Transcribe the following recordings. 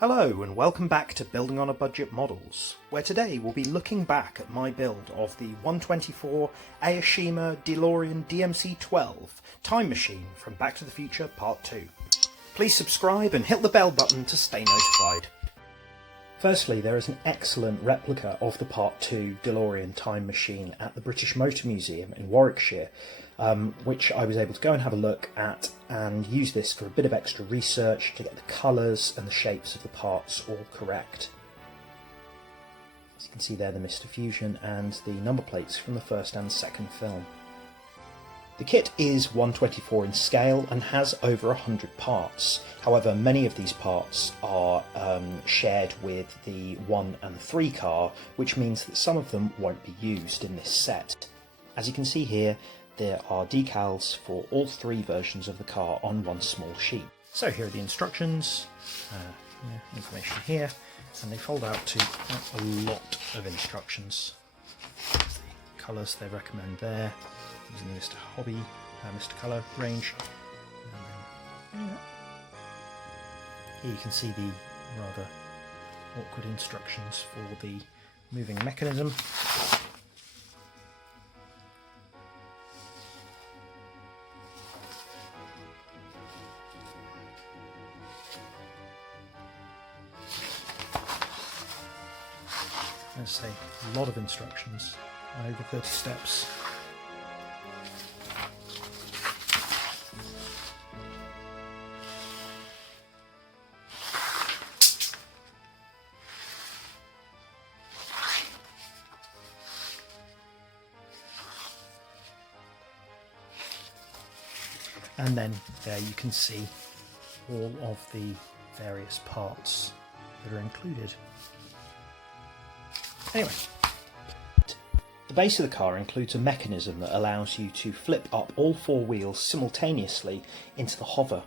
Hello and welcome back to Building on a Budget Models, where today we'll be looking back at my build of the 124 Aoshima DeLorean DMC-12 Time Machine from Back to the Future Part 2. Please subscribe and hit the bell button to stay notified. Firstly, there is an excellent replica of the Part 2 DeLorean Time Machine at the British Motor Museum in Warwickshire, which I was able to go and have a look at and use this for a bit of extra research to get the colours and the shapes of the parts all correct. As you can see there, the Mr. Fusion and the number plates from the first and second film. The kit is 124 in scale and has over 100 parts. However, many of these parts are shared with the 1 and 3 car, which means that some of them won't be used in this set. As you can see here, there are decals for all 3 versions of the car on one small sheet. So here are the instructions, information here, and they fold out to a lot of instructions. There's the colours they recommend there, using the Mr. Hobby, Mr. Colour range. And then, here you can see the rather awkward instructions for the moving mechanism. As I say, a lot of instructions, over 30 steps. And then there you can see all of the various parts that are included. Anyway, the base of the car includes a mechanism that allows you to flip up all 4 wheels simultaneously into the hover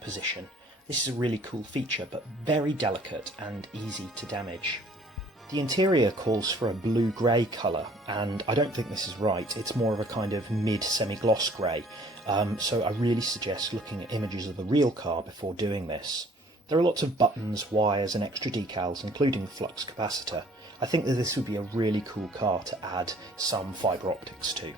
position. This is a really cool feature, but very delicate and easy to damage. The interior calls for a blue-grey colour, and I don't think this is right. It's more of a kind of mid-semi-gloss grey, so I really suggest looking at images of the real car before doing this. There are lots of buttons, wires and extra decals, including the flux capacitor. I think that this would be a really cool car to add some fibre optics to.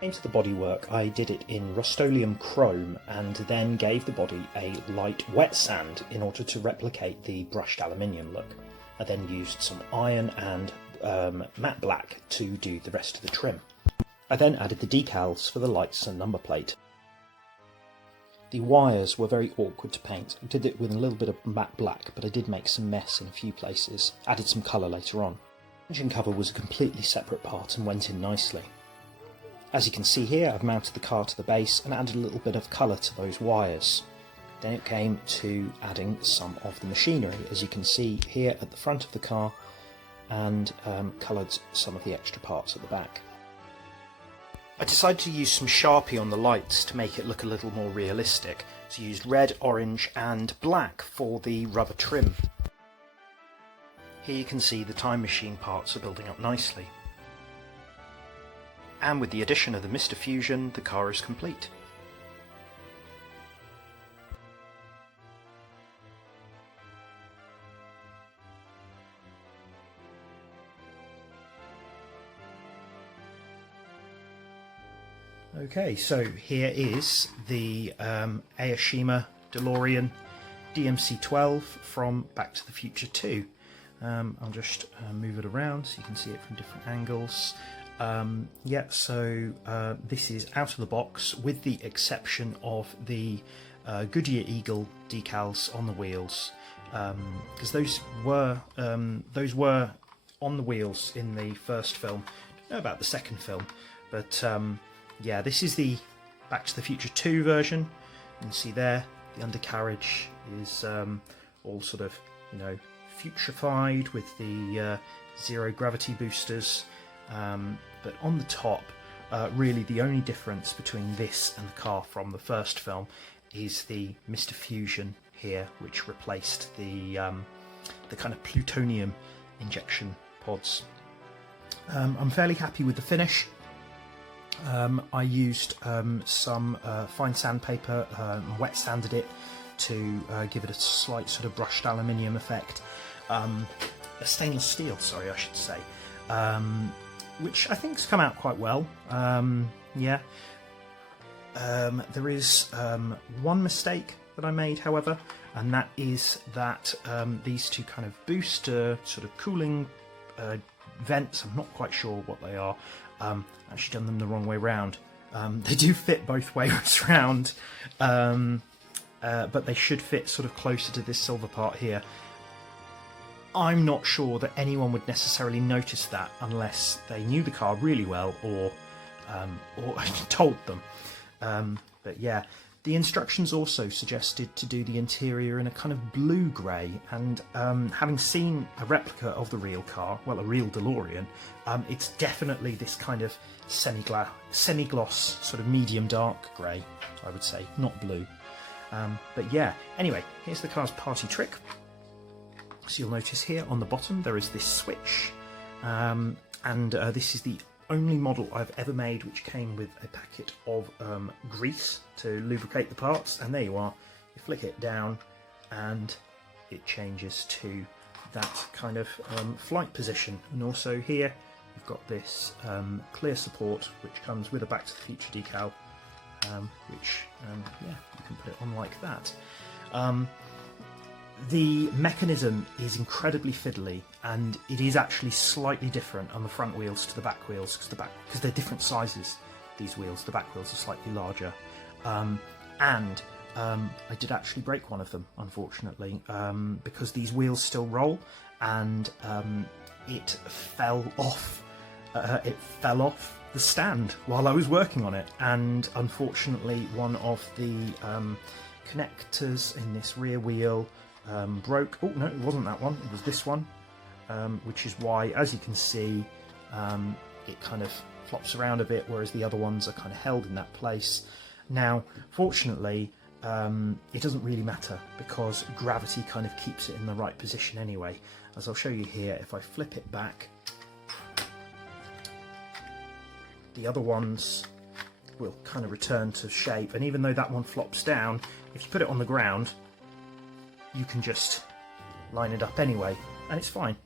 Into the bodywork, I did it in Rust-Oleum chrome and then gave the body a light wet sand in order to replicate the brushed aluminium look. I then used some iron and matte black to do the rest of the trim. I then added the decals for the lights and number plate. The wires were very awkward to paint. I did it with a little bit of matte black, but I did make some mess in a few places. Added some colour later on. The engine cover was a completely separate part and went in nicely. As you can see here, I've mounted the car to the base and added a little bit of colour to those wires. Then it came to adding some of the machinery, as you can see here at the front of the car, and coloured some of the extra parts at the back. I decided to use some Sharpie on the lights to make it look a little more realistic, so I used red, orange and black for the rubber trim. Here you can see the time machine parts are building up nicely. And with the addition of the Mr. Fusion, the car is complete. Okay, so here is the Aoshima DeLorean DMC-12 from Back to the Future 2. I'll just move it around so you can see it from different angles. This is out of the box with the exception of the Goodyear Eagle decals on the wheels, because those were on the wheels in the first film. I don't know about the second film, but yeah, this is the Back to the Future 2 version. You can see there the undercarriage is all sort of, futrified with the zero gravity boosters. But on the top, really the only difference between this and the car from the first film is the Mr. Fusion here, which replaced the kind of plutonium injection pods. I'm fairly happy with the finish. I used some fine sandpaper and wet sanded it to give it a slight sort of brushed aluminium effect. A stainless steel, sorry, I should say, which I think's come out quite well. Yeah. There is one mistake that I made, however, and that is that these two kind of booster sort of cooling vents, I'm not quite sure what they are, actually done them the wrong way round. They do fit both ways round, but they should fit sort of closer to this silver part here. I'm not sure that anyone would necessarily notice that unless they knew the car really well or told them. But yeah, the instructions also suggested to do the interior in a kind of blue-grey, and having seen a replica of the real car, well, a real DeLorean, it's definitely this kind of semi-gloss, sort of medium-dark grey, I would say, not blue. But yeah, anyway, here's the car's party trick. So you'll notice here on the bottom there is this switch, and this is the only model I've ever made which came with a packet of grease to lubricate the parts, and there you are. You flick it down and it changes to that kind of flight position. And also here you've got this clear support which comes with a Back to the Future decal, which yeah, you can put it on like that. The mechanism is incredibly fiddly, and it is actually slightly different on the front wheels to the back wheels, because they're different sizes, these wheels. The back wheels are slightly larger, and I did actually break one of them, unfortunately, because these wheels still roll, and it fell off the stand while I was working on it, and unfortunately one of the connectors in this rear wheel broke. Oh no, it wasn't that one, it was this one, which is why, as you can see, it kind of flops around a bit, whereas the other ones are kind of held in that place. Now, fortunately, it doesn't really matter because gravity kind of keeps it in the right position anyway. As I'll show you here, if I flip it back, the other ones will kind of return to shape, and even though that one flops down, if you put it on the ground, you can just line it up anyway, and it's fine.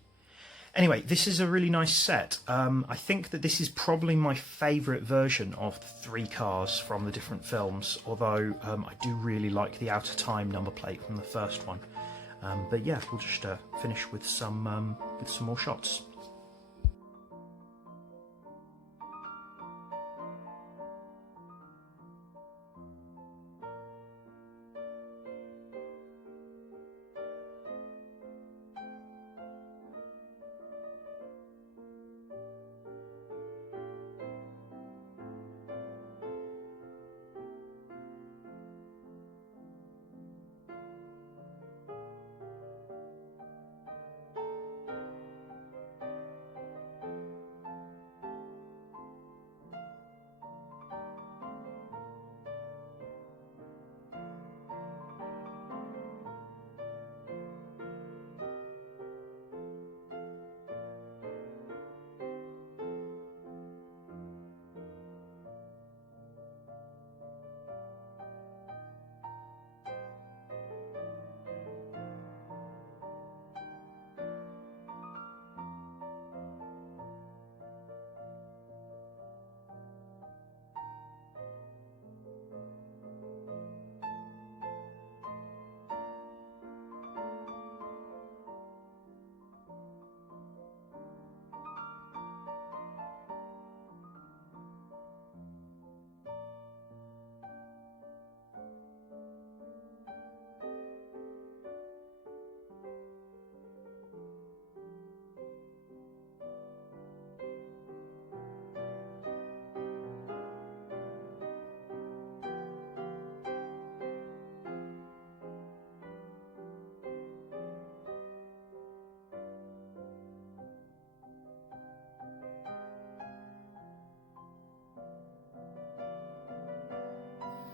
Anyway, this is a really nice set. I think that this is probably my favourite version of the three cars from the different films, although I do really like the Out of Time number plate from the first one. But yeah, we'll just finish with some more shots.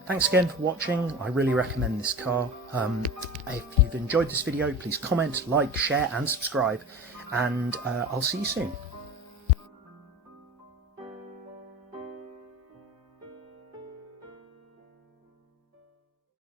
Thanks again for watching. I really recommend this car. If you've enjoyed this video, please comment, like, share and subscribe, and I'll see you soon.